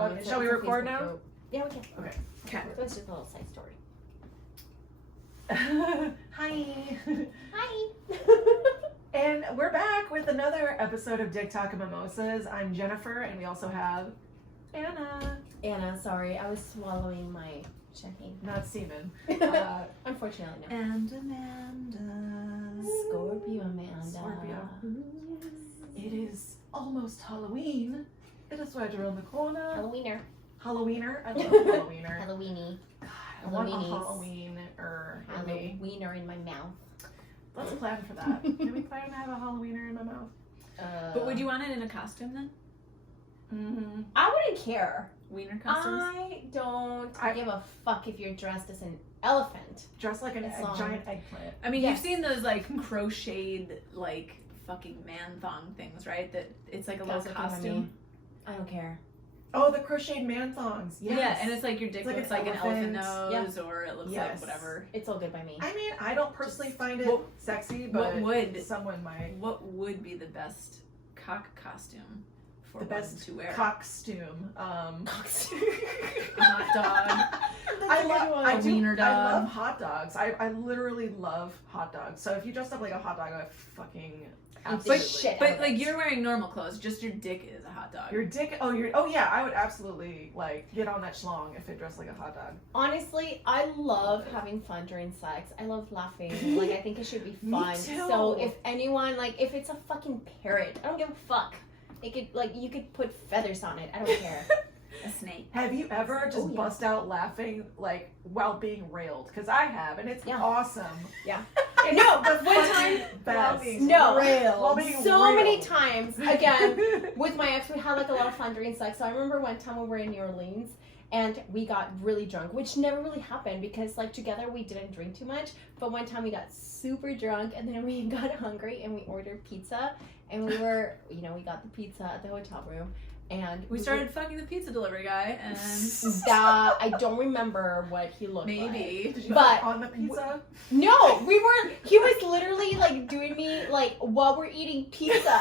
Okay, shall we record now? Group. Yeah, we can. Okay. Okay. So it's just a little side story. Hi. Hi. And we're back with another episode of Dick Talk and Mimosas. I'm Jennifer, and we also have Anna. Anna, sorry, I was swallowing my champagne. Not semen. Unfortunately, no. And Amanda. Scorpio Amanda. Scorpio. It is almost Halloween. It is right around the corner. Halloweener. Halloweener. I love Halloweener. Halloweeny. God, I want a Halloweenies. Halloweener in me. Halloweener in my mouth. Let's plan for that. Can we plan to have a Halloweener in my mouth? But would you want it in a costume then? Mm-hmm. I wouldn't care. Wiener costumes? I don't I- give a fuck if you're dressed as an elephant. Dressed like It's long. giant eggplant. I mean, Yes. you've seen those like crocheted like fucking man thong things, right? That it's like a Guys little looking at costume. me. I don't care. Oh, the crocheted man thongs. Yes. Yeah, and it's like your dick It's like looks an like an elephant elephant. nose, or it looks Yes. like whatever. It's all good by me. I mean, I don't personally find it What- sexy, what but would- someone might. What would be the best cock costume for The one best to wear? Cockstume. A hot dog. I love. I A do. wiener I dog. love hot dogs. I literally love hot dogs. So if you dress up like a hot dog, I fucking absolutely. shit. But like you're wearing normal clothes, just your dick is a hot dog. Your dick. Oh yeah. I would absolutely like get on that schlong if it dressed like a hot dog. Honestly, I love having fun during sex. I love laughing. Like, I think it should be Me fun. too. So if anyone, like, if it's a fucking parrot, I don't give a fuck. It could, like, you could put feathers on it. I don't care. A snake. Have you ever just Oh, yeah. bust out laughing like while being railed? Because I have, and it's Yeah. awesome. Yeah. It's No, the one fucking time- best. No. While being So railed. many times, again, with my ex, we had, like, a lot of fun during sex. So I remember one time we were in New Orleans, and we got really drunk, which never really happened because, like, together we didn't drink too much. But one time we got super drunk, and then we got hungry, and we ordered pizza. And we were, we got the pizza at the hotel room. And We started fucking the pizza delivery guy, and that, I don't remember what he looked like. maybe. Did you But- put on the pizza? No, he was literally, like, doing me, like, while we're eating pizza.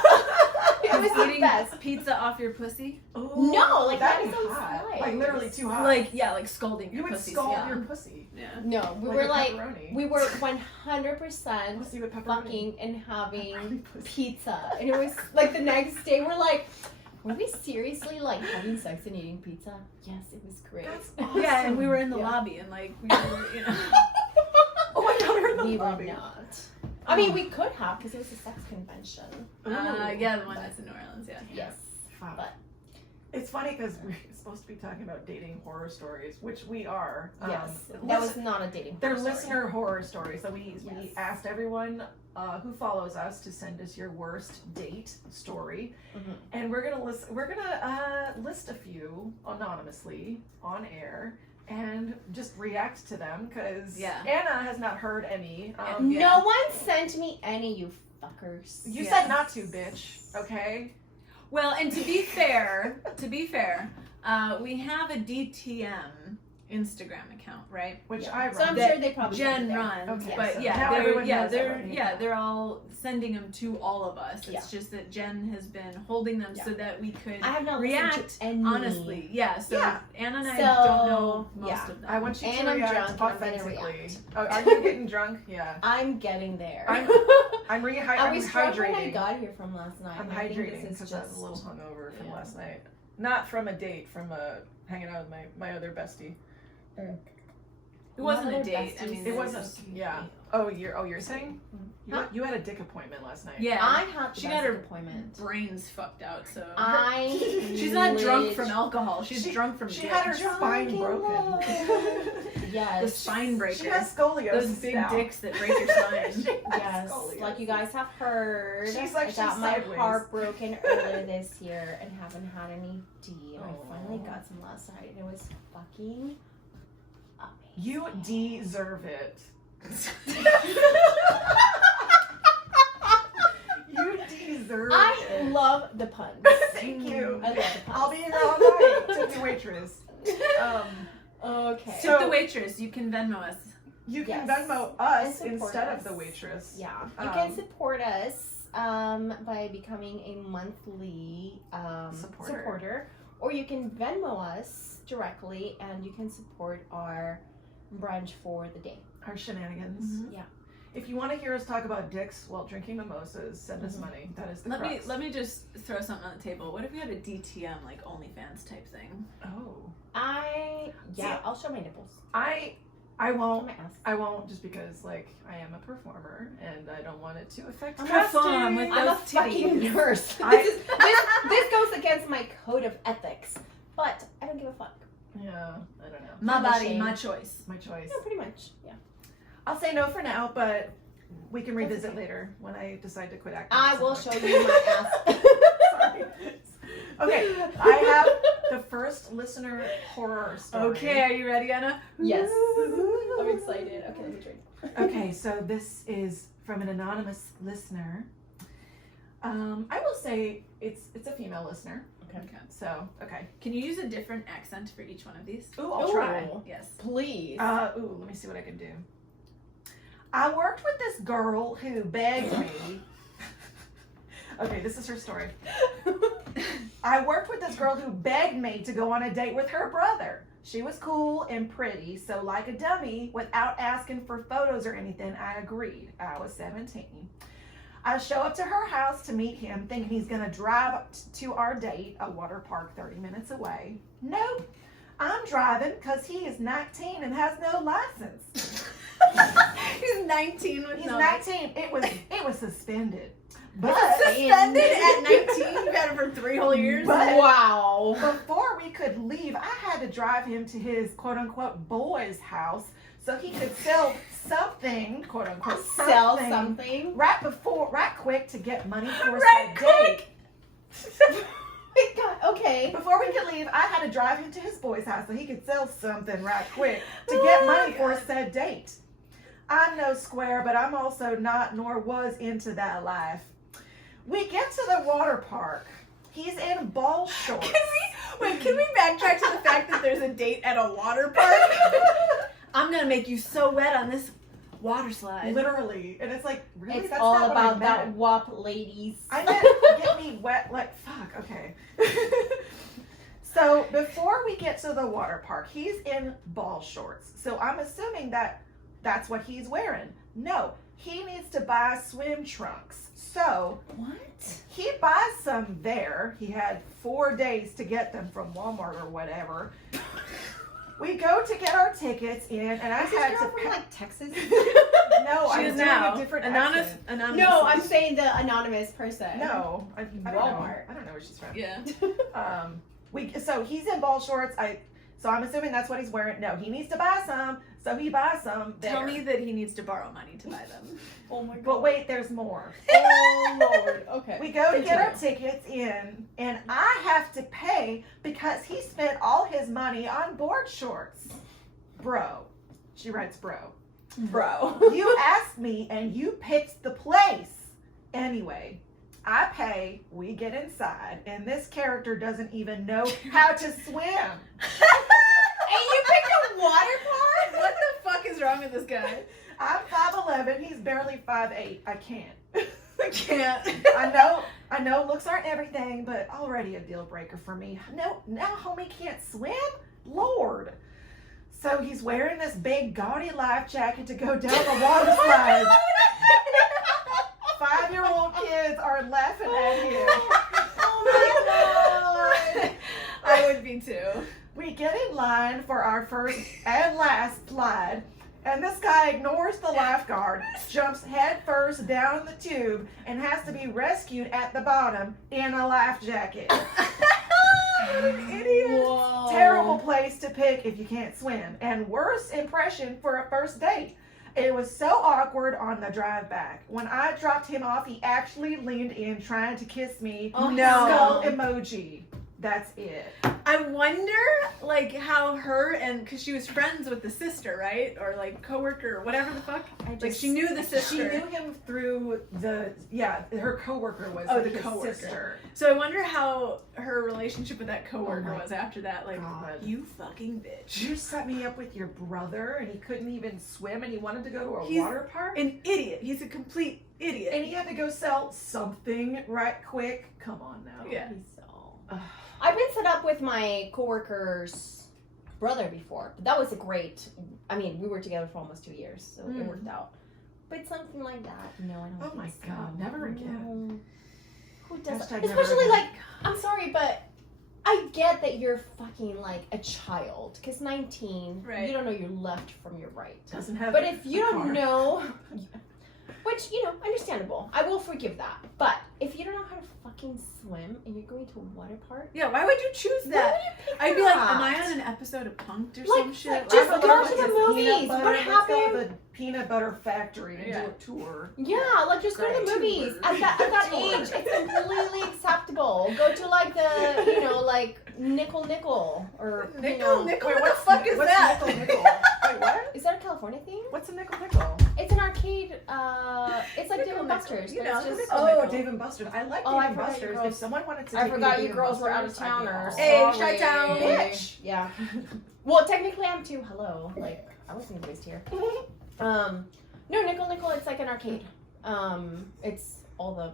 It was the eating best. pizza off your pussy. Ooh, No, like, that'd that be is hot. nice. Like literally too hot. Like scalding you your would pussy. scald yeah. your pussy. Yeah. No, we Like were a like, pepperoni. we were 100% Pussy with pepperoni. fucking and having Pepperoni pussy. pizza. And it was, like, the next day we're like, were we seriously, like, having sex and eating pizza? Yes, it was great. That's awesome. Yeah, and we were in the Yeah. lobby, and like we were, Oh my god, we're in the We were lobby. not. I mean, we could have because it was a sex convention. Ooh. yeah, the one that's in New Orleans. Yeah. Yes. Fuck. But- It's funny because we're supposed to be talking about dating horror stories, which we are. Yes. Um, That was not a dating They're story. listener horror stories. So we Yes. asked everyone who follows us to send us your worst date story, Mhm. and we're gonna list a few anonymously on air and just react to them because Yeah. Anna has not heard any. Yeah. No one sent me any, you fuckers. You Yes. said not to, bitch. Okay. Well, and to be fair, we have a DTM Instagram account, right? Which Yeah. I run. So I'm That sure they probably Jen sent it there. runs, Okay, but so yeah, now everyone knows everything. they're all sending them to all of us. It's Yeah. just that Jen has been holding them so that we could I have not react listened to any. honestly. Yeah, so Yeah. Anna and I So, don't know most yeah. of them. I want you And to I'm react drunk and I'm gonna authentically. react. Oh, are you getting drunk? Yeah. I'm getting there. I'm I was drunk when I hydrating. got here from last night. I'm and I think hydrating this is because I was just a little hungover from yeah. last night. Not from a date, from hanging out with my other bestie. It wasn't a Another date. I bestie mean, It was wasn't. just- Yeah. Oh, you're saying Huh? you had a dick appointment last night. Yeah. I had the She best got her appointment. brains fucked out. So She's not drunk from alcohol. She's She- drunk from She dick. had her Drunk spine in broken. love. Yes. The spine breaker. She has scoliosis. Those big now. dicks that break your spine. She has Yes, scoliosis. like you guys have heard, She's like, I got she's my sideways. heart broken earlier this year and haven't had any D. And I finally Aw. got some last night, and it was fucking amazing. You deserve it. You deserve I it. love the puns. Thank you. I love the puns. I'll be here all night. Tip the waitress. Okay. So- Tip the waitress. You can Venmo us. You can Yes. Venmo us And support instead us. of the waitress. Yeah, you can Um, support us by becoming a monthly Supporter. supporter, or you can Venmo us directly, and you can support our brunch for the day. Our shenanigans. Yeah. If you want to hear us talk about dicks while drinking mimosas, send us money. That is the crux. Let me just throw something on the table. What if we had a DTM like OnlyFans type thing? Oh. I'll show my nipples. I Show won't. my ass. I won't, just because like I am a performer and I don't want it to affect Have fun with I'm a those fucking titties. nurse. This goes against my code of ethics, but I don't give a fuck. Yeah, I don't know. My I'm body, ashamed. my choice. My choice. Yeah, pretty much. Yeah. I'll say no for now, but we can revisit later when I decide to quit acting. I will show you my ass. Sorry. Okay, I have the first listener horror story. Okay, are you ready, Anna? Yes. I'm excited. Okay, let me drink. Okay, so this is from an anonymous listener. I will say it's a female listener. Okay. So, okay. Can you use a different accent for each one of these? Ooh, I'll try. Yes. Please. Let me see what I can do. I worked with this girl who begged me. Okay, this is her story. I worked with this girl who begged me to go on a date with her brother. She was cool and pretty, so like a dummy, without asking for photos or anything, I agreed. I was 17. I show up to her house to meet him, thinking he's gonna drive up to our date, a water park 30 minutes away. Nope, I'm driving because he is 19 and has no license. He's 19 with He's no 19. It was suspended. But suspended at 19. You got it for 3 whole years. But- Wow. before we could leave, I had to drive him to his quote unquote boy's house so he could sell something, quote unquote, Sell something. right quick to get money for Right said date. My God. Okay. Before we could leave, I had to drive him to his boy's house so he could sell something right quick to Oh get my money for God. said date. I'm no square, but I'm also not nor was into that life. We get to the water park. He's in ball shorts. Can we backtrack to the fact that there's a date at a water park? I'm gonna make you so wet on this water slide. Literally. And it's like, really? It's That's all not what I about that meant. WAP, ladies. I meant get me wet, like, fuck, okay. So before we get to the water park, he's in ball shorts. So I'm assuming that that's what he's wearing. No, he needs to buy swim trunks. So What? he buys some there. He had 4 days to get them from Walmart or whatever. We go to get our tickets in, and I Is this had girl to from pay. like Texas? No, She I'm is doing now a different anonymous. accent. Anonymous. No, I'm saying the anonymous person. No, I don't know. Walmart. I don't know where she's from. Yeah. So he's in ball shorts. So I'm assuming that's what he's wearing. No, he needs to buy some. So he buys some there. Tell me that he needs to borrow money to buy them. Oh my God. But wait, there's more. Oh Lord. Okay. We go to get our Continue. tickets in, and I have to pay because he spent all his money on board shorts. Bro. She writes bro. Bro. You asked me and you picked the place. Anyway, I pay, we get inside, and this character doesn't even know how to swim. And you picked a water park? What the fuck is wrong with this guy? I'm 5'11", he's barely 5'8". I can't. I can't. I know looks aren't everything, but already a deal breaker for me. No, now homie can't swim? Lord. So he's wearing this big gaudy life jacket to go down the water slide. 5-year-old kids are laughing at him. Oh my God. I would be too. We get in line for our first and last slide, and this guy ignores the lifeguard, jumps head first down the tube, and has to be rescued at the bottom in a life jacket. Idiot. Whoa. Terrible place to pick if you can't swim, and worst impression for a first date. It was so awkward on the drive back. When I dropped him off, he actually leaned in trying to kiss me. Oh, Skull no. emoji. That's it. I wonder, like, how her and because she was friends with the sister, right, or like coworker, or whatever the fuck. Like she knew the sister. She knew him through her coworker was Oh, the his coworker. sister. So I wonder how her relationship with that coworker Oh my was after that. Like, God. you fucking bitch. You set me up with your brother, and he couldn't even swim, and he wanted to go to a He's water park, An idiot. He's a complete idiot. and he had to go sell something right quick. Come on now. Yeah. He's so. I've been set up with my coworker's brother before, but that was a great. I mean, we were together for almost 2 years, so it worked out. But something like that, no, I don't. Oh my think so. God, never again. No. Who does that? Hashtag never Especially again. like, I'm sorry, but I get that you're fucking like a child, because 19, Right. you don't know your left from your right. Doesn't have. But if you a don't car. know, which, you know, understandable, I will forgive that. But if you don't know how to fucking swim and you're going to a water park, Yeah, why would you choose why that? would you pick I'd be like, that? am I on an episode of Punk'd or Like, some shit? just I'm go gonna to the this peanut movies. butter- What let's go to happened? the peanut butter factory and Yeah. do a tour. Yeah, like just go to the Great. movies. At that age, it's completely acceptable. Go to like the, you know, like Nickel or you know, Nickel, Wait, what the fuck is what's that? Nickel? Wait, what? is that a California thing? What's a nickel? It's an arcade. It's like Dave Nickel, and Buster's. you There's know, just nickel. Oh, Dave and Buster's. I like Oh, Dave I and forgot you Buster's. girls- If someone wanted to I take me forgot to you Dave girls and were out of Buster's, I'd be all towners. Hey, Sorry. Chi-town. Bitch. Yeah. Well, technically I'm too. Hello. Like, I wasn't based here. No, Nickel. It's like an arcade. It's all the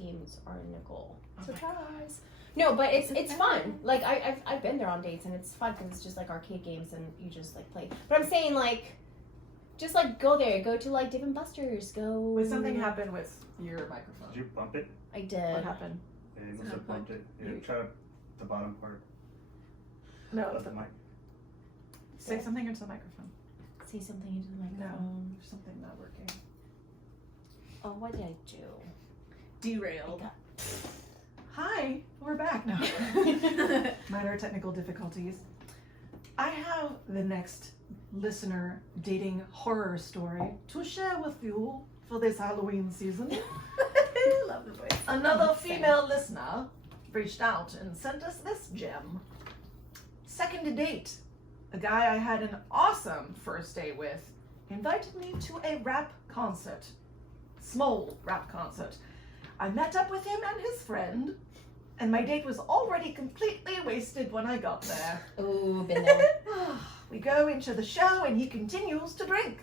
games are nickel. Oh my Surprise. No, but it's fun. Like I've been there on dates and it's fun because it's just like arcade games and you just like play. But I'm saying like, just like go there. Go to like Dave and Buster's. Go. Would something happen with your microphone? Did you bump it? I did. What happened? Yeah, you It's must have not bumped it. Yeah, You- try the bottom part No, of the mic. say something into the microphone. Say something into the No, microphone. there's something not working. Oh, what did I do? Derailed. Hi, we're back now. Minor technical difficulties. I have the next listener dating horror story to share with you for this Halloween season. Love the voice. Another female listener reached out and sent us this gem. Second date. A guy I had an awesome first date with invited me to a rap concert. Small rap concert. I met up with him and his friend, and my date was already completely wasted when I got there. Ooh, been there. We go into the show and he continues to drink.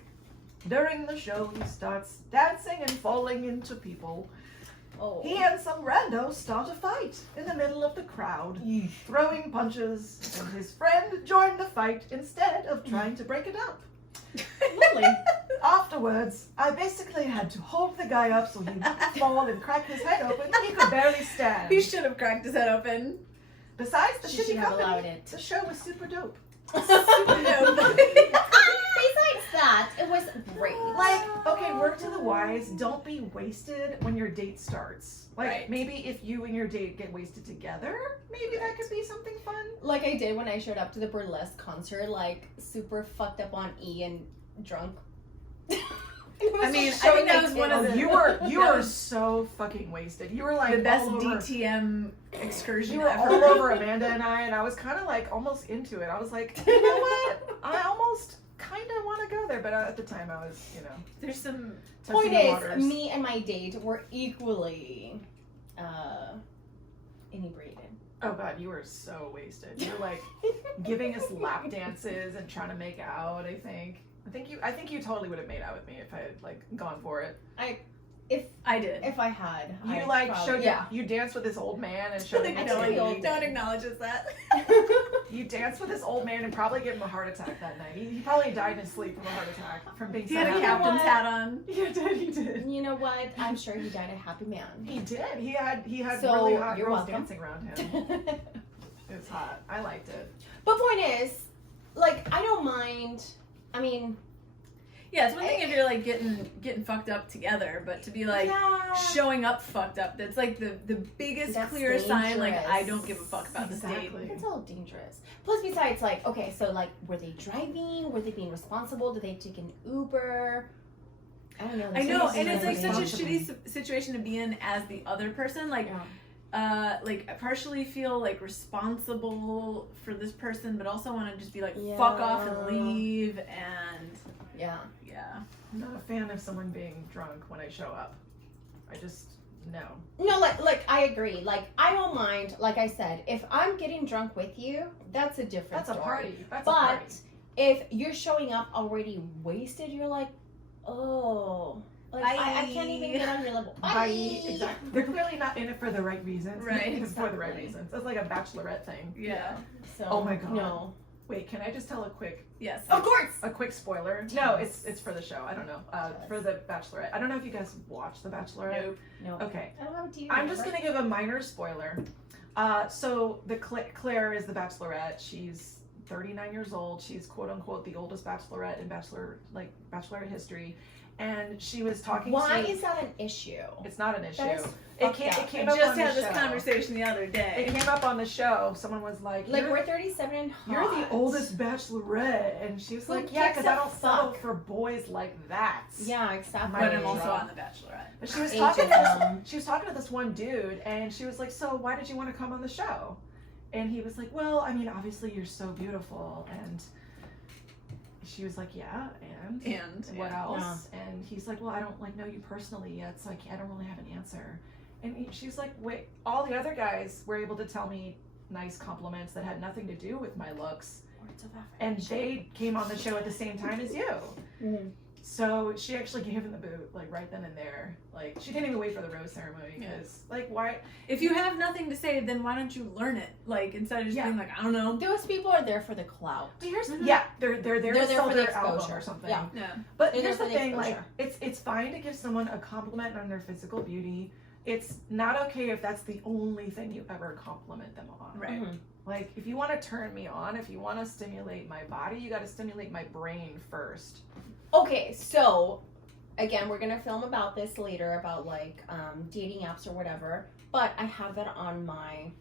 During the show, he starts dancing and falling into people. Oh. He and some randos start a fight in the middle of the crowd, throwing punches, and his friend joined the fight instead of trying to break it up. Really? Afterwards, I basically had to hold the guy up so he wouldn't fall and crack his head open. He could barely stand. He should have cracked his head open. Besides the She should shitty have allowed company, it. the show was super dope. Besides that, it was great. Like, okay, word to the wise, don't be wasted when your date starts. Like, Right. maybe if you and your date get wasted together, maybe that could be something fun. Like I did when I showed up to the burlesque concert, like super fucked up on E and drunk. I mean, I think that was one of Oh, the- you were that were was so fucking wasted. You were like the best all over, DTM excursion You were ever. all over Amanda and I was kind of like almost into it. I was like, you know what? I almost kind of want to go there, but at the time I was, you know, There's some. testing Point the is, waters. me and my date were equally inebriated. Oh god, you were so wasted. You were like giving us lap dances and trying to make out. I think you totally would have made out with me if I had like gone for it. I did. If I had, You I like probably, showed yeah. you danced with this old man and showed him I your totally titty. Don't acknowledge us that. You danced with this old man and probably gave him a heart attack that night. He probably died in his sleep from a heart attack from being He so had a happy. captain's what? hat on. He did. He did. You know what? I'm sure he died a happy man. He did. He had So, really hot you're girls welcome. dancing around him. It was hot. I liked it. But point is, like, I don't mind. I mean, Yeah, it's one thing if you're like getting fucked up together, but to be like yeah. showing up fucked up, that's like the biggest That's clear sign. Like dangerous. I don't give a fuck about this date. Exactly. It's all dangerous. Plus, besides, like, okay, so, like, were they driving? Were they being responsible? Did they take an Uber? I don't know. I know, and it's like Responsible. such a shitty situation to be in as the other person. Like, like I partially feel like responsible for this person, but also want to just be like fuck off and Yeah. leave. And Yeah. yeah, I'm not a fan of someone being drunk when I show up. I just no. No, like, I agree. Like, I don't mind, like I said, if I'm getting drunk with you, that's a different That's a story. party. That's a But party. if you're showing up already wasted, you're like, oh, Like, I can't even get on your level. Bye. Exactly. They're clearly not in it for the right reasons. Right. It's for the right Exactly. reasons. It's like a bachelorette thing. Yeah. So, Oh my God. No. Wait, can I just tell a quick Yes. Of course. spoiler? No, it's for the show. I don't know. For the Bachelorette. I don't know if you guys watch the Bachelorette. Nope. No. Okay. I don't have a TV. I'm just gonna give a minor spoiler. So the Claire is the Bachelorette. She's 39 years old. She's quote unquote the oldest Bachelorette in Bachelorette history, and she was talking. Why to, is that an issue? It's not an issue. That is It came I up just on had the this show. conversation the other It day. came up on the show. Someone was like, Like, "You're- we're 37 and hot. You're the oldest Bachelorette," and she was Who like, "Yeah, gives because I a don't settle fuck? for boys like that." Yeah, exactly. But I'm My also God. on The Bachelorette. But she was Ageism. talking to she was talking to this one dude, and she was like, "So why did you want to come on the show?" And he was like, "Well, I mean, obviously you're so beautiful." And she was like, "Yeah, and what yeah. else?" And he's like, "Well, I don't know you personally yet, so I don't really have an answer." And she's like, "Wait, all the other guys were able to tell me nice compliments that had nothing to do with my looks, Words of and affirmation. they came on the show at the same time as you." Mhm. So she actually gave him the boot, like right then and there. Like she didn't even wait for the rose ceremony because, like, why? If you have nothing to say, then why don't you learn it? Like, instead of just Yeah. being like, I don't know. Those people are there for the clout. But here's Mhm. yeah, they're there They're to there sell for the their album exposure. or something. Yeah. Yeah. But They're here's there the for the thing, like exposure. it's fine to give someone a compliment on their physical beauty. It's not okay if that's the only thing you ever compliment them on. Right. Mhm. Like if you want to turn me on, if you want to stimulate my body, you got to stimulate my brain first. Okay, so again, we're gonna film about this later about like dating apps or whatever. But I have that on my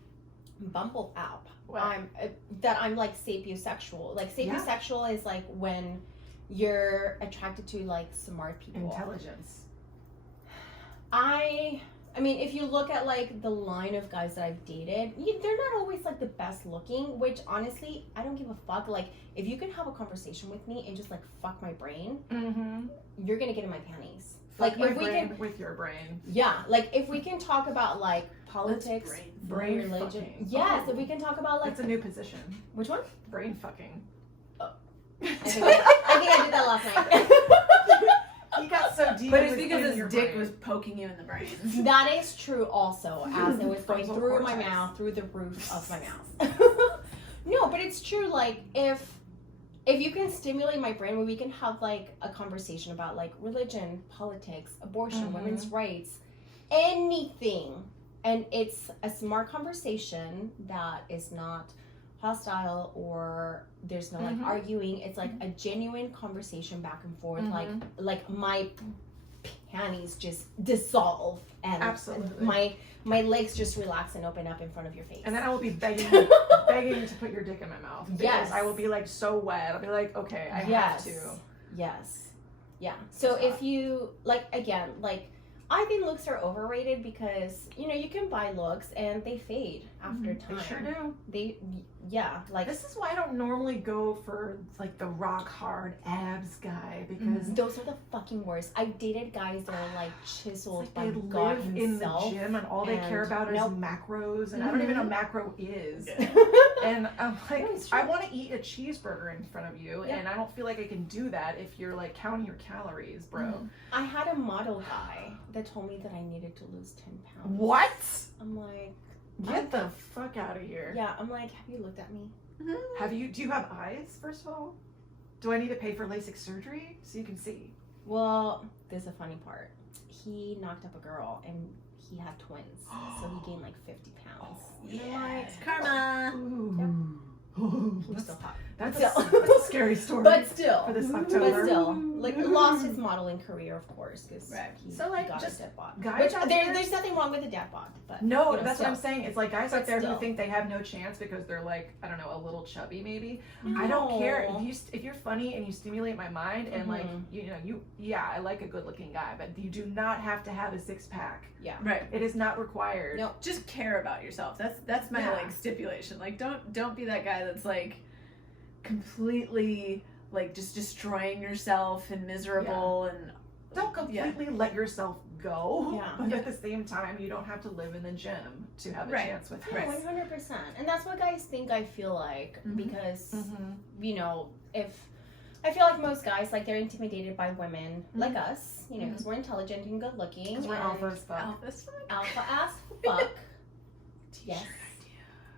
Bumble app. What? I'm like sapiosexual. Like sapiosexual is like when you're attracted to like smart people. Intelligence. I mean, if you look at like the line of guys that I've dated, they're not always like the best looking, which honestly, I don't give a fuck. Like, if you can have a conversation with me and just like fuck my brain, Mm-hmm. you're gonna get in my panties. Like Like, my if we brain can, with your brain. yeah, like if we can talk about like politics, Brain religion. fucking. Yes, Oh. if we can talk about like That's a new position. which one? Brain fucking. I think I did that last night. He got so deep. But it it's was because in his your dick brain. was poking you in the brain. That is true also, as it was going Frontal through my cortex. mouth, through the roof of my mouth. No, but it's true, like, if you can stimulate my brain where we can have, like, a conversation about, like, religion, politics, abortion, Mhm. women's rights, anything, and it's a smart conversation that is not hostile or there's no, like, Mhm. arguing. It's, like, a genuine conversation back and forth, Mhm. like my panties just dissolve and Absolutely. my legs just relax and open up in front of your face. And then I will be begging to put your dick in my mouth. Because Yes. I will be like so wet. I'll be like, okay, I Yes. have to. Yes. Yeah. So Stop. if you like, again, like, I think looks are overrated because you can buy looks and they fade after time. They sure do. Like This is why I don't normally go for like the rock hard abs guy because those are the fucking worst. I dated guys that are like chiseled it's by like they God live himself. in the gym and all they care and about is nope. macros and I don't even know what macro is. And I'm like, No, it's true. I want to eat a cheeseburger in front of you, Yeah. and I don't feel like I can do that if you're like counting your calories, bro. Mhm. I had a model guy that told me that I needed to lose 10 pounds. What? I'm like, Get the fuck out of here. yeah. I'm like, have you looked at me? Do you have eyes, first of all? Do I need to pay for LASIK surgery so you can see? Well, there's a funny part. He knocked up a girl and he had twins, so he gained like 50 pounds. Yes. Karma. Ooh. He's still hot. That's Still. that's a scary story. But still, For this but October. still, like lost his modeling career, of course, because Right. he, So, like, got just a dead bod. guys Which out there- there's nothing wrong with a dead bod, but No, you know, that's what I'm still. saying. It's like guys out But there still. who think they have no chance because they're like, I don't know, a little chubby maybe. I don't care if you're funny and you stimulate my mind and like Mhm. I like a good looking guy, but you do not have to have a 6-pack. Right. It is not required. No. Just care about yourself. That's my Yeah. like stipulation. Like don't be that guy that's like completely like just destroying yourself and miserable and Don't completely let yourself go. Yeah. But at the same time, you don't have to live in the gym to have a Right. chance with Right. him. 100%, and that's what guys think. I feel like Mhm. because Mhm. if I feel like most guys, like, they're intimidated by women like us, you know, because we're intelligent and good looking. Because we're and alpha as fuck. Alpha's fun. alpha as fuck. Yes.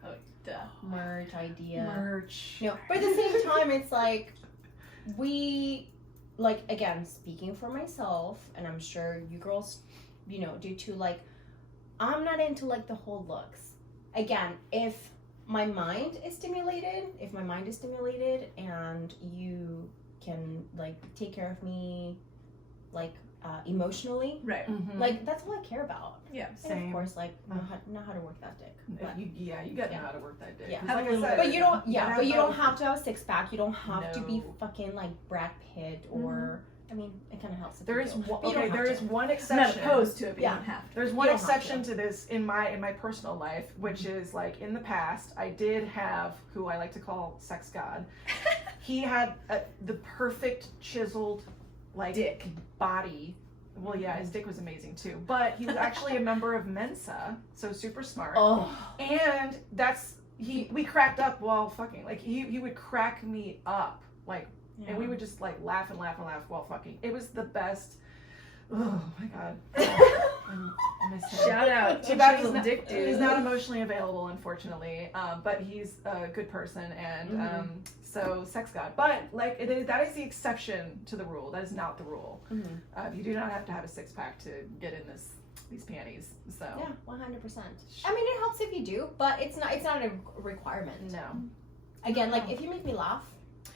Oh, duh. Merch idea. Merch. No, but at the same time, it's like we, like, again, speaking for myself, and I'm sure you girls, you know, do too. Like, I'm not into like the whole looks. Again, if my mind is stimulated, and you can like take care of me, like emotionally, Right. Mhm. like that's all I care about. Yeah. And Same. of course, like know how to work that dick. But, You got to know how to work that dick. Yeah. 'Cause Have a like I little said, but you don't. gotta Yeah, but you don't both. have to have a 6-pack. You don't have to be No. fucking like Brad Pitt or. I mean, it kind of helps. If There you is do. one, But you okay. don't There have is to. one I'm not exception. opposed to it, but Yeah. you don't have to. There's one You don't have exception to this in my personal life, which is like in the past, I did have who I like to call sex god. He had the perfect chiseled like Dick. body. Well, yeah, his dick was amazing too, but he was actually a member of Mensa, so super smart. Oh. And we cracked up while fucking. Like he would crack me up, like, and we would just like laugh and laugh and laugh while fucking. It was the best. Oh my god. I miss him. Shout out Too to bad Chiseled Dick Dude. He's not emotionally available, unfortunately, but he's a good person, and so sex god. But like that is the exception to the rule. That is not the rule. Mhm. You do not have to have a 6-pack to get in these panties. So Yeah, 100%. I mean, it helps if you do, but it's not a requirement. no. Again, like if you make me laugh.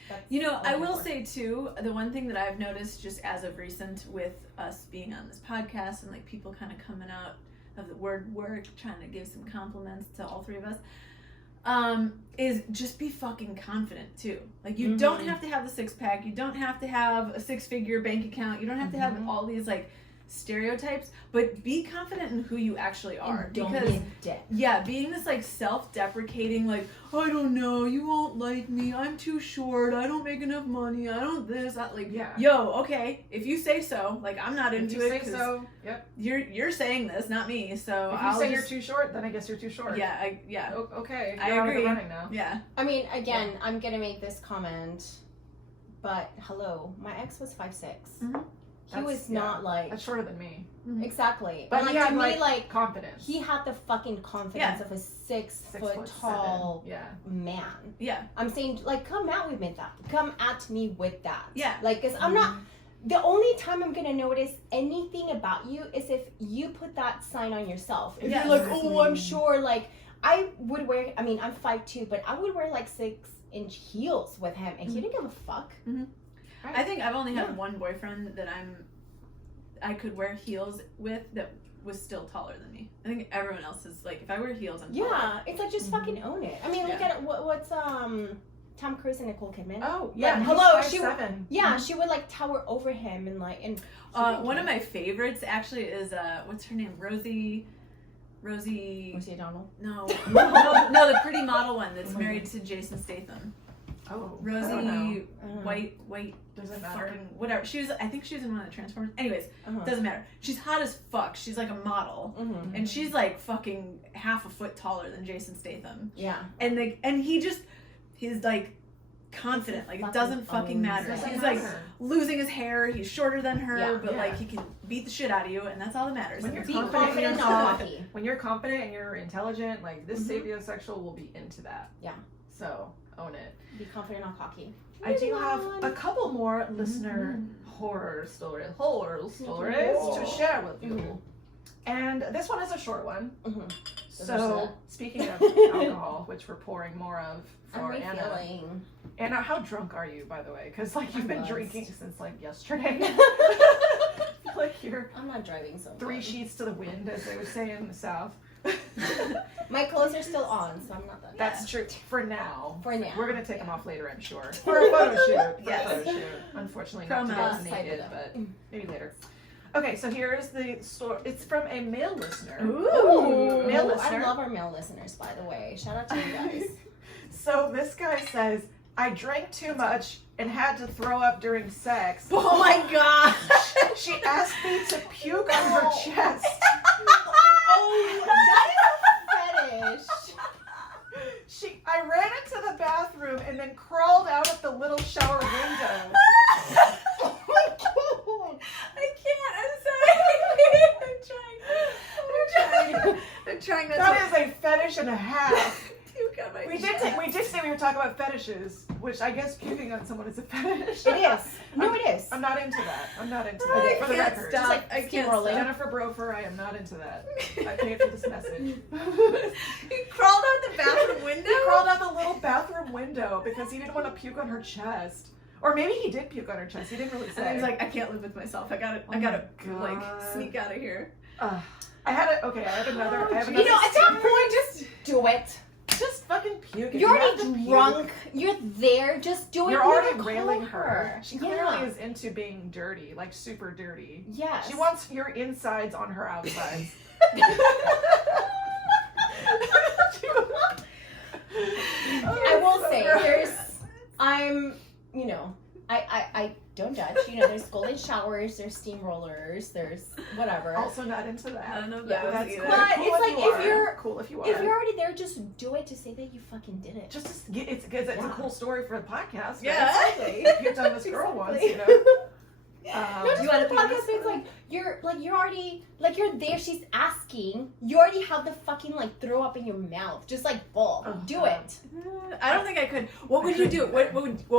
That's You know, all I I'm will for. say too, the one thing that I've noticed just as of recent with us being on this podcast and like people kind of coming out of the word work, trying to give some compliments to all three of us, is just be fucking confident too. Like you don't have to have the 6-pack, you don't have to have a 6-figure bank account, you don't have to have all these like stereotypes, but be confident in who you actually are. And don't Because be a dick. yeah, being this like self-deprecating, like, I don't know, you won't like me, I'm too short, I don't make enough money, I don't this, that, like, Yeah. yo, okay, if you say so, like, I'm not If into you it say 'cause so, yep. you're saying this, not me, so If you I'll say just, you're too short, then I guess you're too short. yeah, Okay. I You're out of the agree. running now. yeah, I mean, again, I'm gonna make this comment, but hello, my ex was 5'6". Mhm. He That's- was yeah. not like That's shorter than me. exactly, But and he like had to me, like like confidence. he had the fucking confidence of a 6 foot 6'7". tall Yeah. man. yeah, I'm saying, like, come at me with that. Come at me with that. Yeah. Like, cause I'm not. The only time I'm gonna notice anything about you is if you put that sign on yourself. If Yes. you're like, oh, I'm sure. Like, I would wear. I mean, I'm 5'2", but I would wear like 6-inch heels with him, and he didn't give a fuck. I think I've only had Yeah. one boyfriend that I could wear heels with that was still taller than me. I think everyone else is like, if I wear heels, I'm taller. Yeah, it's like just fucking own it. I mean, look Yeah. at what's Tom Cruise and Nicole Kidman. Oh yeah. Like, he's hello, 5'7". Yeah, she would like tower over him and like and. One of my favorites actually is what's her name? Rosie. Rosie O'Donnell. No, no, the pretty model one that's married to Jason Statham. Oh. Rosie I don't know. White, Doesn't matter. fucking whatever. I think she was in one of the Transformers. Anyways, Uh-huh. doesn't matter. She's hot as fuck. She's like a model, Mm-hmm. and she's like fucking half a foot taller than Jason Statham. Yeah. And he's like confident. Like it doesn't fucking matter. Doesn't He's like matter. losing his hair. He's shorter than her, Yeah. but Yeah. like he can beat the shit out of you, and that's all that matters. When you're Be confident in confident, yourself, not cocky. when you're confident and you're intelligent, like this Mhm. sapiosexual will be into that. Yeah. So own it. Be confident, not cocky. I do Moving have on. a couple more listener horror stories to share with you. And this one is a short one. Mhm. So speaking of alcohol, which we're pouring more of I'm for Anna. refilling. Anna, how drunk are you, by the way? Because like you've been buzzed. drinking since like yesterday. Like you're I'm not driving so 3 good. sheets to the wind, as they would say in the South. My clothes are still on, so I'm not that. That's true for now. For now. We're gonna take them off later, I'm sure. For a photo shoot. For Yes. a photo shoot. Unfortunately, not Promo. to get Side naked, note. but maybe later. Okay, so here is the story. It's from a male listener. Ooh. Male I listener. love our male listeners, by the way. Shout out to you guys. So this guy says, I drank too much and had to throw up during sex. Oh my gosh. She asked me to puke on her chest. Oh, that is a fetish. I ran into the bathroom and then crawled out of the little shower window. Oh my god. I can't. I'm sorry. I'm trying not That to is a fetish and a half. puke on my We chest. did say we would talk about fetishes, which I guess puking on someone is a fetish. It is. No, it is. I'm not into that. I'm not into I that. For the can't record. stop. like I can't steamrolling. stop. Jennifer Brofer, I am not into that. I paid for this message. He crawled out the bathroom window. He crawled out the little bathroom window because he didn't want to puke on her chest. Or maybe he did puke on her chest. He didn't really say. And he's like, I can't live with myself. I gotta Oh my like God. sneak out of here. I have another. You know, at that point, just do it. just fucking puke. If You're you have to already puke, drunk. You're there. Just do it. You're Never already call railing her. She clearly Yeah. is into being dirty, like super dirty. Yes. She wants your insides on her outsides. I will say, I don't judge. You know, there's golden showers, there's steamrollers, there's whatever. Also not into I that. don't know Yeah, that That's was cool. either. But Cool it's like you if are. you're- cool if you are. If you're already there, just do it to say that you fucking did it. just it's because it's a Yeah. cool story for the podcast. Yeah. Exactly. You've done this girl once, you know. Not just You for wanna the be podcast, this but it's like you're already you're there. She's asking. You already have the fucking throw up in your mouth. Just bull. Oh, Do God. it. I don't think I could. What would you do? What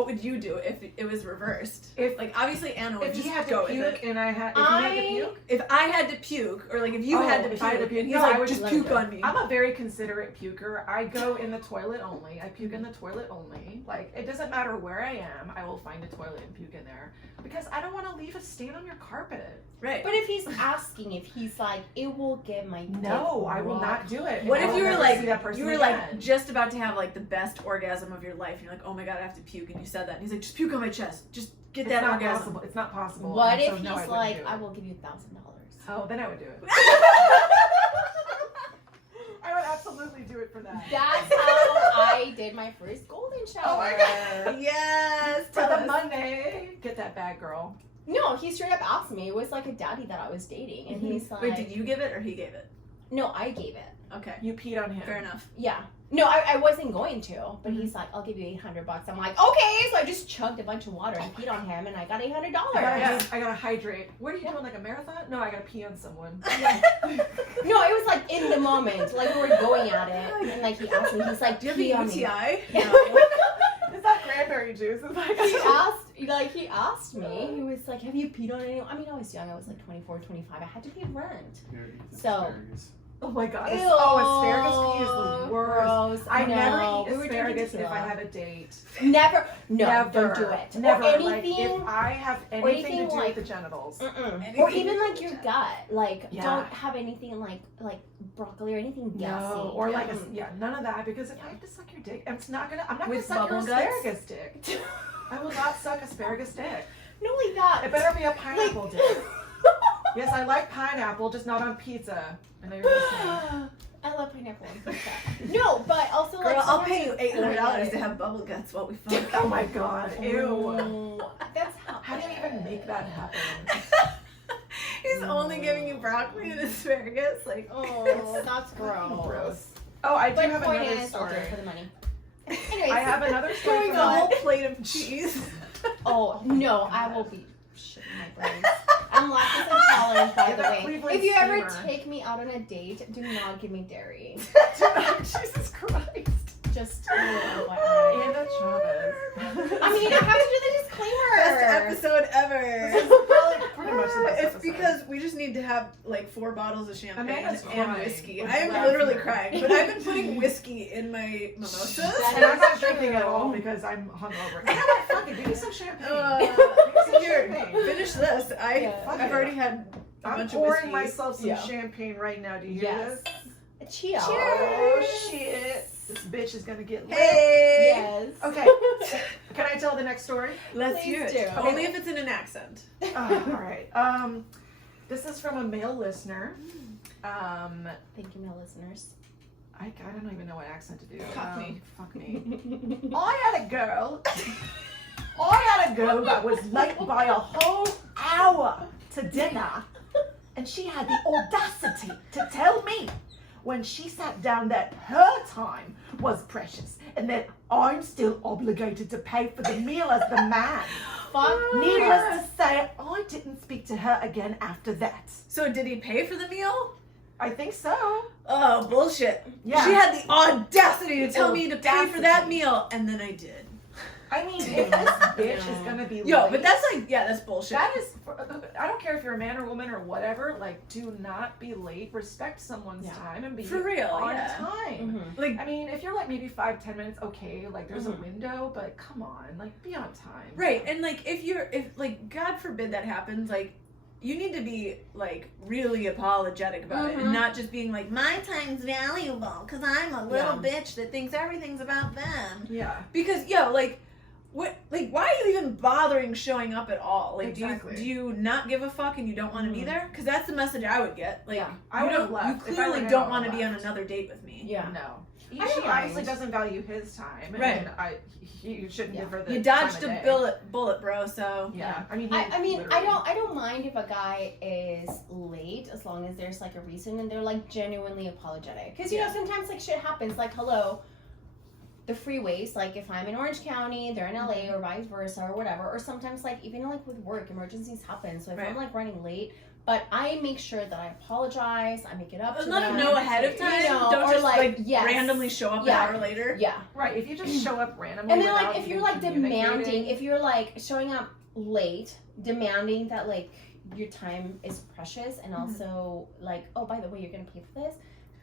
would you do if it was reversed? If- Obviously Anna would If just he had go to with puke it. and I had, if he had to puke, If I had to puke, or if you Oh, had to if puke, I had to puke. and he's No, I like, would just let him puke do it. on me. I'm a very considerate puker. I go in the toilet only. I puke in the toilet only. It doesn't matter where I am. I will find a toilet and puke in there because I don't want to leave a stain on your carpet. Right. But if he's asking, if he's like, it will get my No, dick I will raw. not do it. What I if will you were never see that person again. just about to have the best orgasm of your life, and you're like, oh my god, I have to puke, and you said that, and he's like, just puke on my chest, just get It's that not orgasm. possible. It's not possible. What and if so, he's no, I wouldn't like, do it. I will give you $1,000? Oh, then I would do it. I would absolutely do it for that. That's how I did my first golden shower. Oh my God. Yes. For tell the us. money. Get that bag, girl. No, he straight up asked me. It was like a daddy that I was dating, and he's like, Wait, did you give it or he gave it? No, I gave it. Okay. You peed on him. Fair enough. Yeah. No, I wasn't going to, but he's like, I'll give you $800. I'm like, okay. So I just chugged a bunch of water and peed on him, and I got $800. I gotta hydrate. What are you doing, a marathon? No, I gotta pee on someone. No, it was in the moment, we were going at it, and he asked me, he's like, Do you pee on have me. a UTI? No. It's not cranberry juice. It's He asked me, he was like, have you peed on anyone? I mean, I was young, I was 24, 25, I had to pay rent. So, oh my god. ew, Asparagus pee is the worst. gross. I never know. eat We were drinking asparagus if tequila. I have a date. Never, no, Never. don't do it. Never. Or Like, anything, if I have anything to do with the genitals. mm-mm. Anything Or even with your the gut, Yeah. don't have anything like broccoli or anything gassy. No, or Yeah. none of that, because if I have to suck your dick, I'm not gonna With suck your bubble guts? asparagus dick. I will not suck asparagus dick. Not only that. It better be a pineapple dick. Yes, I like pineapple, just not on pizza. I know you're listening. I love pineapple on pizza. No, but also Girl, I'll sometimes pay you $800 it's- to have bubble guts while we fuck. Oh my god, ew. Oh, that's How do you even make that happen? He's only giving you broccoli and asparagus. Oh, that's gross. Gross. Oh, I do But have point another is, I'll do story. it for the money. Anyways, I have another story Throwing from a whole that. plate of cheese. Oh no, I will be shitting my brains. I'm lactose intolerant, by Get the that way. Cleveland If you ever steamer. take me out on a date, do not give me dairy. Jesus Christ. Just FYI. Anna Chavez. I mean, I have to do the disclaimer. Best episode ever. This is probably pretty much the best It's episode. because we just need to have 4 bottles of champagne Amanda's and crying whiskey. with I am laughter. literally crying, but I've been putting whiskey in my mimosas. That And I'm not is drinking at true. all because I'm hungover. You know what? Fuck it. Give me some champagne. Here, finish this. Yeah. I've already had a I'm bunch of pouring whiskey. myself some Yeah. champagne right now. Do you hear Yes. this? Cheers. Oh shit. This bitch is gonna get lit. Hey! Yes. Okay. Can I tell the next story? Let's Please hear it. do. Only if it's in an accent. All right. This is from a male listener. Thank you, my listeners. I don't even know what accent to do. Cockney. Fuck me. I had a girl that was late by a whole hour to dinner, and she had the audacity to tell me when she sat down that her time was precious and that I'm still obligated to pay for the meal as the man. Fuck. Needless to say, I didn't speak to her again after that. So did he pay for the meal? I think so. Oh, bullshit. Yeah. She had the audacity to tell me to pay for that Audacity. meal, and then I did. I mean, if this bitch is gonna be Yo, late, but that's like, yeah, that's bullshit. that is, I don't care if you're a man or woman or whatever, like, do not be late. Respect someone's Yeah. time and be For real, on yeah. time. Mhm. like, I mean, if you're like maybe 5-10 minutes, okay, like there's Mhm. a window, but come on, like be on time. right, and like, if like, God forbid that happens, like, you need to be like really apologetic about it, Mhm. and not just being like, my time's valuable because I'm a little Yeah. bitch that thinks everything's about them. Yeah. Because yo, like, what, like, why are you even bothering showing up at all? Like, Exactly. do you not give a fuck and you don't want to be Mhm. there? Because that's the message I would get. Like, Yeah. I you would have don't, left. you If I clearly were don't him, want to I be on left. another date with me. Yeah. No. She I don't obviously mind. doesn't value his time, and Right. you shouldn't Yeah. give her the You dodged time a of day. bullet, bro. So Yeah. I mean, I mean, literally. I don't mind if a guy is late as long as there's like a reason and they're like genuinely apologetic. Because you know sometimes like shit happens. Like hello, the freeways. Like if I'm in Orange County, they're in LA or vice versa or whatever. Or sometimes like even like with work, emergencies happen. So if Right. I'm like running late, but I make sure that I apologize. I make it up to let them. them know ahead of time. You know, don't or just like yes. randomly show up Yeah. an hour later. Yeah. Right. If you just show up randomly, And then without like if you're even like demanding, communicating- if you're like showing up late, demanding that like your time is precious and also like, oh by the way, you're gonna pay for this.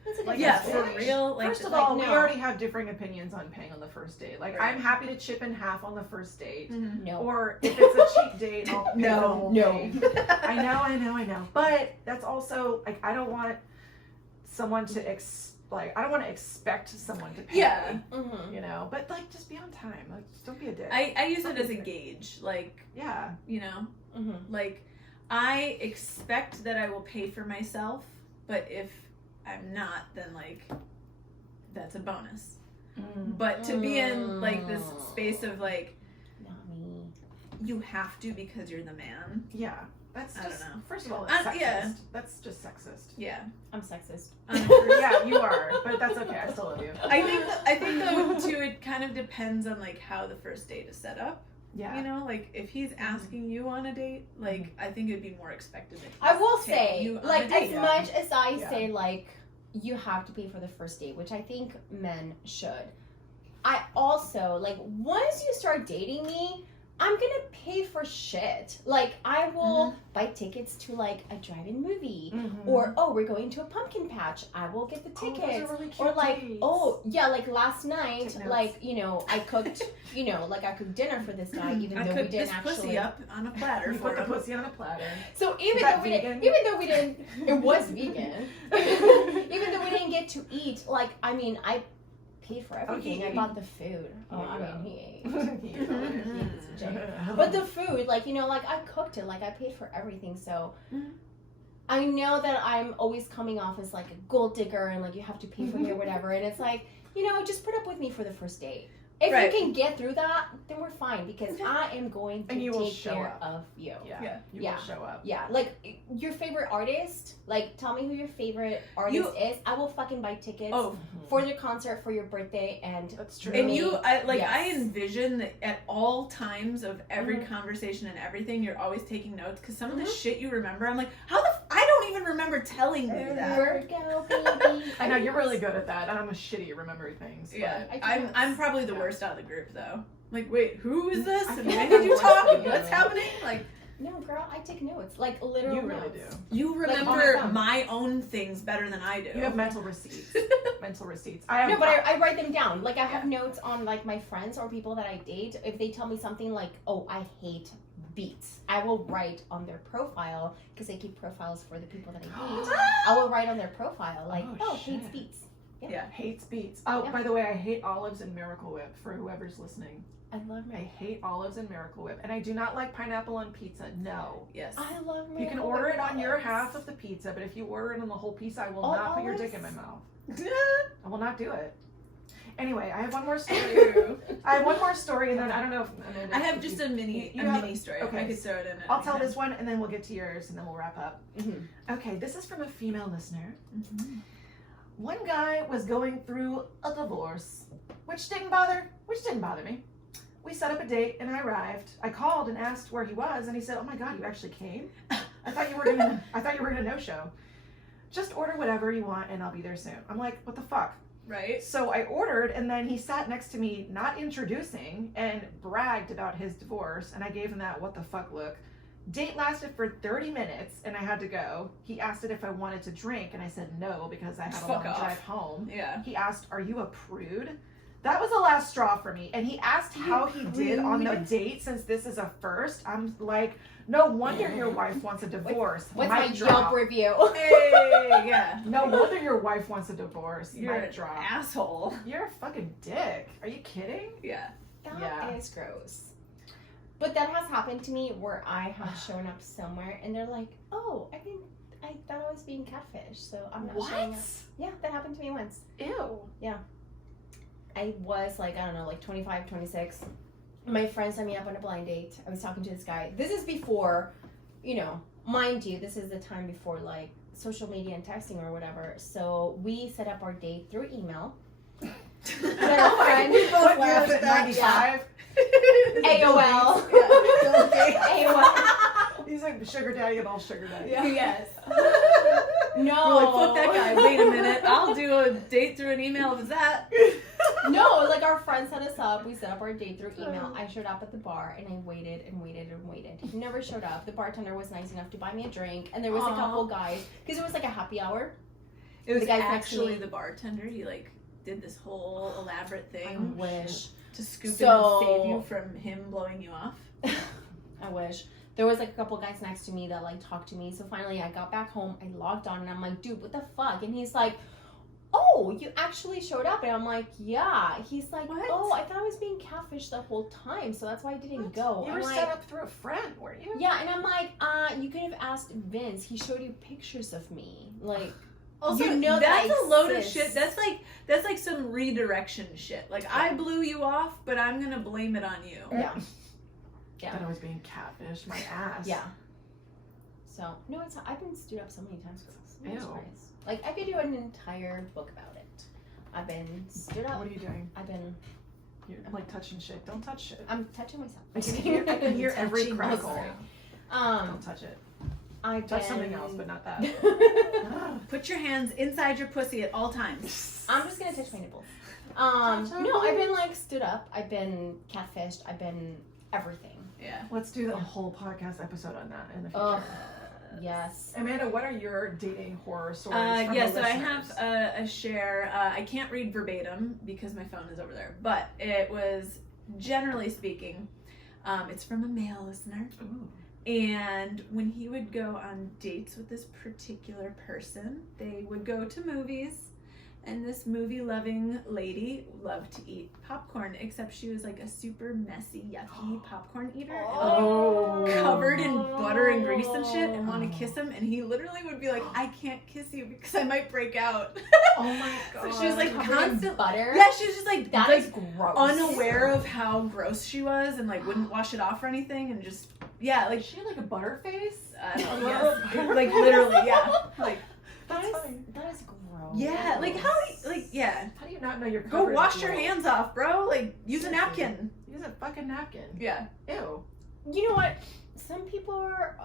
That's a Like, Yeah, different for story. real. Like, First of like, all, we no. already have differing opinions on paying on the first date. Like, Right. I'm happy to chip in half on the first date. Mhm. No. Or if it's a cheap date, I'll pay the No. whole No. thing. I know. But that's also, like, I don't want someone to, I don't want to expect someone to pay. Yeah. Mm-hmm. You know? But, like, just be on time. Like, just don't be a dick. I use it as a gauge. Like, yeah. you know, Mm-hmm. like I expect that I will pay for myself, but if I'm not, then like that's a bonus. But to be in like this space of like Not me. you have to because you're the man. Yeah. That's I just, don't know. first of all, that's sexist. Yeah. That's just sexist. Yeah. I'm sexist. Yeah, you are. But that's okay. I still love you. I think though too it kind of depends on like how the first date is set up. Yeah. You know, like if he's asking you on a date, like I think it'd be more expected that I will he's taking say, you on a like, date. as yeah. much as I Yeah. say, like, you have to pay for the first date, which I think men should. I also, like, once you start dating me, I'm gonna pay for shit. Like, I will buy tickets to, like, a drive-in movie. Mhm. Or, oh, we're going to a pumpkin patch. I will get the Oh, those tickets. are really cute Or like, dates. oh yeah, like last night, Take notes. like you know, I cooked, you know, like I cooked dinner for this guy, even I though we cooked didn't this actually. pussy up on a platter You for put the him. pussy on a platter. So even Is though that we vegan? didn't, it was vegan. Even though we didn't get to eat, like I mean, I paid for everything. I ate. bought the food. Oh, I Yeah. mean, he ate. Mhm. But the food, like, you know, like I cooked it, like I paid for everything. So Mhm. I know that I'm always coming off as like a gold digger and like you have to pay for me or whatever. And it's like, you know, just put up with me for the first date. If Right. you can get through that, then we're fine because Okay. I am going to And you will take show care up. of you. Yeah. Yeah. You Yeah. will show up. Yeah, like your favorite artist, like tell me who your favorite artist is. I will fucking buy tickets Oh, for your concert for your birthday and That's true. and you, I Yes. envision that at all times of every Mhm. conversation and everything, you're always taking notes because some of the Mhm. shit you remember, I'm like, how the? I don't even remember telling you that. Virgo, baby. I know you're really good at that, and I'm a shitty at remembering things. but- Yeah, I I'm can't- probably the Yeah. worst out of the group though. Like, wait, who is this? I And feel when like did I'm you worse talk? than And you. what's happening? Like, No, girl, I take notes, like literal You really notes. do. you on remember my phone. my own things better than I do. You have mental receipts. Mental receipts. I have. No, but I write them down. Like I have Yeah. notes on like my friends or people that I date. If they tell me something like, "Oh, I hate beets," I will write on their profile because they keep profiles for the people that I date. I will write on their profile like, Oh, "Oh, hates shit. beets." hates beets. Oh, Yeah. by the way, I hate olives and Miracle Whip. For whoever's listening, I love I my. hate olives and Miracle Whip, and I do not like pineapple on pizza. No. Yes. I love. You can Miracle order Whip it on your olives. half of the pizza, but if you order it on the whole piece, I will All not put your dick in olives? my mouth. I will not do it. Anyway, I have one more story. True. I have one more story, and then I don't know if Amanda, I have if just you- a mini you have- mini story. okay. I could throw it in. I'll tell this one, and then we'll get to yours, and then we'll wrap up. Mhm. Okay, this is from a female listener. Mhm. one guy was going through a divorce, which didn't bother me. We set up a date and I arrived. I called and asked where he was and he said, "Oh my God, you actually came? I thought you were gonna no-show. Just order whatever you want and I'll be there soon." I'm like, what the fuck? Right. So I ordered and then he sat next to me, not introducing, and bragged about his divorce, and I gave him that what the fuck look. Date lasted for 30 minutes and I had to go. He asked it if I wanted to drink and I said no because I had a long drive home. Yeah. He asked, "Are you a prude?" That was the last straw for me. And he asked how he did on the date since this is a first. I'm like, no wonder your wife wants a divorce. What's my Mic drop. Yelp review? Hey, yeah. No wonder your wife wants a divorce. You're Mic an drop. asshole. You're a fucking dick. Are you kidding? Yeah. That is gross. But that has happened to me where I have shown up somewhere and they're like, "Oh, I thought I was being catfish, so I'm not showing up." Yeah, that happened to me once. Ew. I was like, I don't know, like 25, 26. My friend set me up on a blind date. I was talking to this guy. This is before, mind you, this is the time before like social media and texting or whatever. So we set up our date through email. We both laughed at 95. AOL. AOL. He's like sugar daddy of all sugar daddy. Yeah. Yes. We're No. like, fuck that guy. Wait a minute. I'll do a date through an email if it's that. No, like our friend set us up. We set up our date through email. I showed up at the bar and I waited and waited and waited. He never showed up. The bartender was nice enough to buy me a drink, and there was a couple guys because it was like a happy hour. It was The guy's next to actually me. the bartender. He like did this whole elaborate I thing wish. to scoop in So- and save you from him blowing you off. I wish. There was like a couple guys next to me that like talked to me. So finally I got back home. I logged on and I'm like, "Dude, what the fuck?" And he's like, "Oh, you actually showed up." And I'm like, "Yeah." He's like, What? "Oh, I thought I was being catfished the whole time, so that's why I didn't go." You I'm were like, set up through a friend, weren't you? yeah, and I'm like, you could have asked Vince. He showed you pictures of me. Like, Also, you know that's that a load of exists. shit. That's like some redirection shit. Like I blew you off, but I'm gonna blame it on you. yeah. That I was being catfished. My ass. Yeah. So, no, it's not. I've been stood up so many times for this. I'm Ew. surprised. Like, I could do an entire book about it. I've been stood up. What are you doing? I've I'm like touching shit. Don't touch shit. I'm touching myself. I can hear every Touching crackle. myself. Don't touch it. I've Touch been... something else, but not that. Put your hands inside your pussy at all times. I'm just gonna touch my nipples. Touch our No, I've been nipples. like stood up. I've been catfished. I've been everything. Yeah. Let's do the whole podcast episode on that in the future. Ugh. Yes. Amanda, what are your dating horror stories? From Yeah, the so I listeners? have a share. I can't read verbatim because my phone is over there, but it was, generally speaking, it's from a male listener. Ooh. And when he would go on dates with this particular person, they would go to movies. And this movie-loving lady loved to eat popcorn, except she was like a super messy, yucky popcorn eater. Oh. And, like, covered in butter and grease and shit, and want to kiss him. And he literally would be like, "I can't kiss you because I might break out." Oh my god. So she was like Covered in constant butter. Yeah, she was just like That like is gross. unaware of how gross she was, and like wouldn't wash it off or anything, and just like Is she like a butter face? I don't A know, little yes. butter like face? literally, yeah, like That is funny. that is gross. yeah, like how yeah. How do you not know you're Go covered in wash your blood? hands off, bro. Like use a Seriously. napkin. Use a fucking napkin. Yeah. Ew. You know what? Some people are.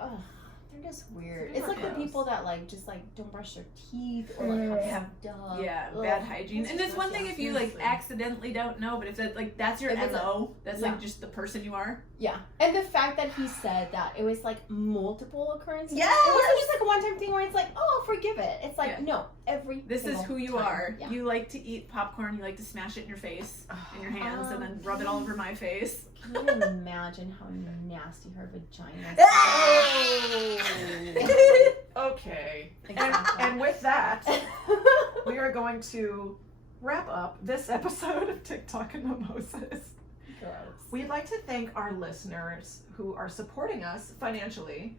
They're just weird. Some It's like people are the people that like just like don't brush their teeth or like have stuff. Yeah, Ugh. bad hygiene. It's And just it's one gross, thing yeah. if you like Seriously. accidentally don't know, but if that like that's your If it's MO, that's yeah. like just the person you are. Yeah, and the fact that he said that it was like multiple occurrences. Yes! It wasn't just like a one-time thing where it's like, oh, I'll forgive it. It's like, Yeah. no, every This is single who you time. are. Yeah. You like to eat popcorn, you like to smash it in your face, in your hands, and then rub it all over my face. Can you imagine how nasty her vagina is? Okay. Exactly. And with that, we are going to wrap up this episode of TikTok and Mimosas. Gross. We'd like to thank our listeners who are supporting us financially.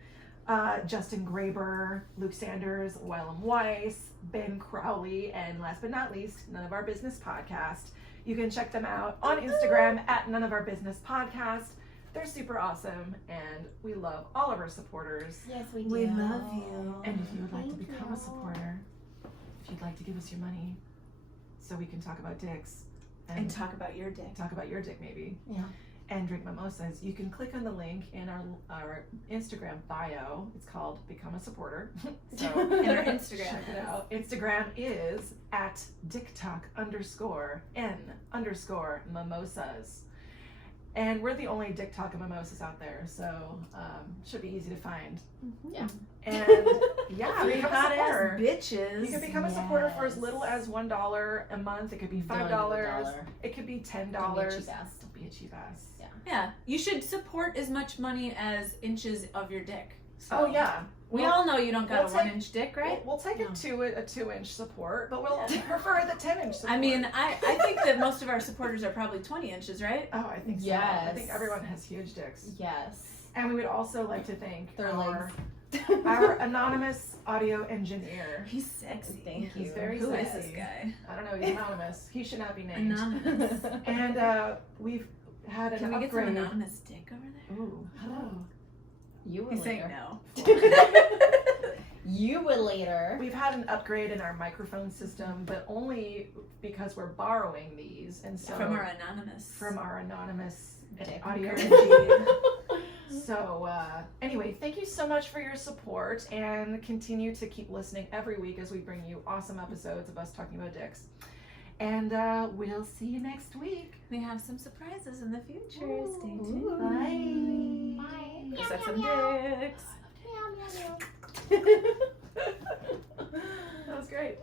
Justin Graber, Luke Sanders, Willem Weiss, Ben Crowley, and last but not least, None of Our Business Podcast. You can check them out on Instagram at None of Our Business Podcast. They're super awesome, and we love all of our supporters. Yes, we do. We love you. And if you would like to Thank become you. a supporter, if you'd like to give us your money so we can talk about dicks And talk about your dick. talk about your dick maybe. Yeah. And drink mimosas, you can click on the link in our Instagram bio. It's called Become a Supporter. So In our Instagram. check it out. Instagram is at dicktalk_n_mimosas. And we're the only Dick Talk and Mimosas out there, so should be easy to find. Yeah. And yeah, Three become a hot ass supporter. bitches. You can become a supporter for as Yes. little as $1 a month. It could be $5. $5. It could be $10. Don't be a cheap ass. Don't be a cheap ass. Yeah, you should support as much money as inches of your dick. So. Oh yeah. We all know you don't got we'll a 1-inch dick, right? We'll take No. a 2-inch support, but we'll Yeah. prefer the 10-inch support. I mean, I think that most of our supporters are probably 20 inches, right? Oh, I think so. I Yes. think everyone has huge dicks. Yes. And we would also like to thank Their our, legs. our anonymous audio engineer. He's sexy. Thank He's you. very Who is sexy. this guy? I don't know, he's anonymous. He should not be named. Anonymous. And we've had an Can we get some upgrade. anonymous dick over there? Ooh. You would He's saying later. no. You would later. We've had an upgrade in our microphone system, but only because we're borrowing these, and so From our anonymous. from our anonymous Dick. audio. So anyway, thank you so much for your support, and continue to keep listening every week as we bring you awesome episodes of us talking about dicks. And we'll see you next week. We have some surprises in the future. Ooh. Stay tuned. Bye. Bye. Go suck some dicks. Meow, meow, meow. That was great.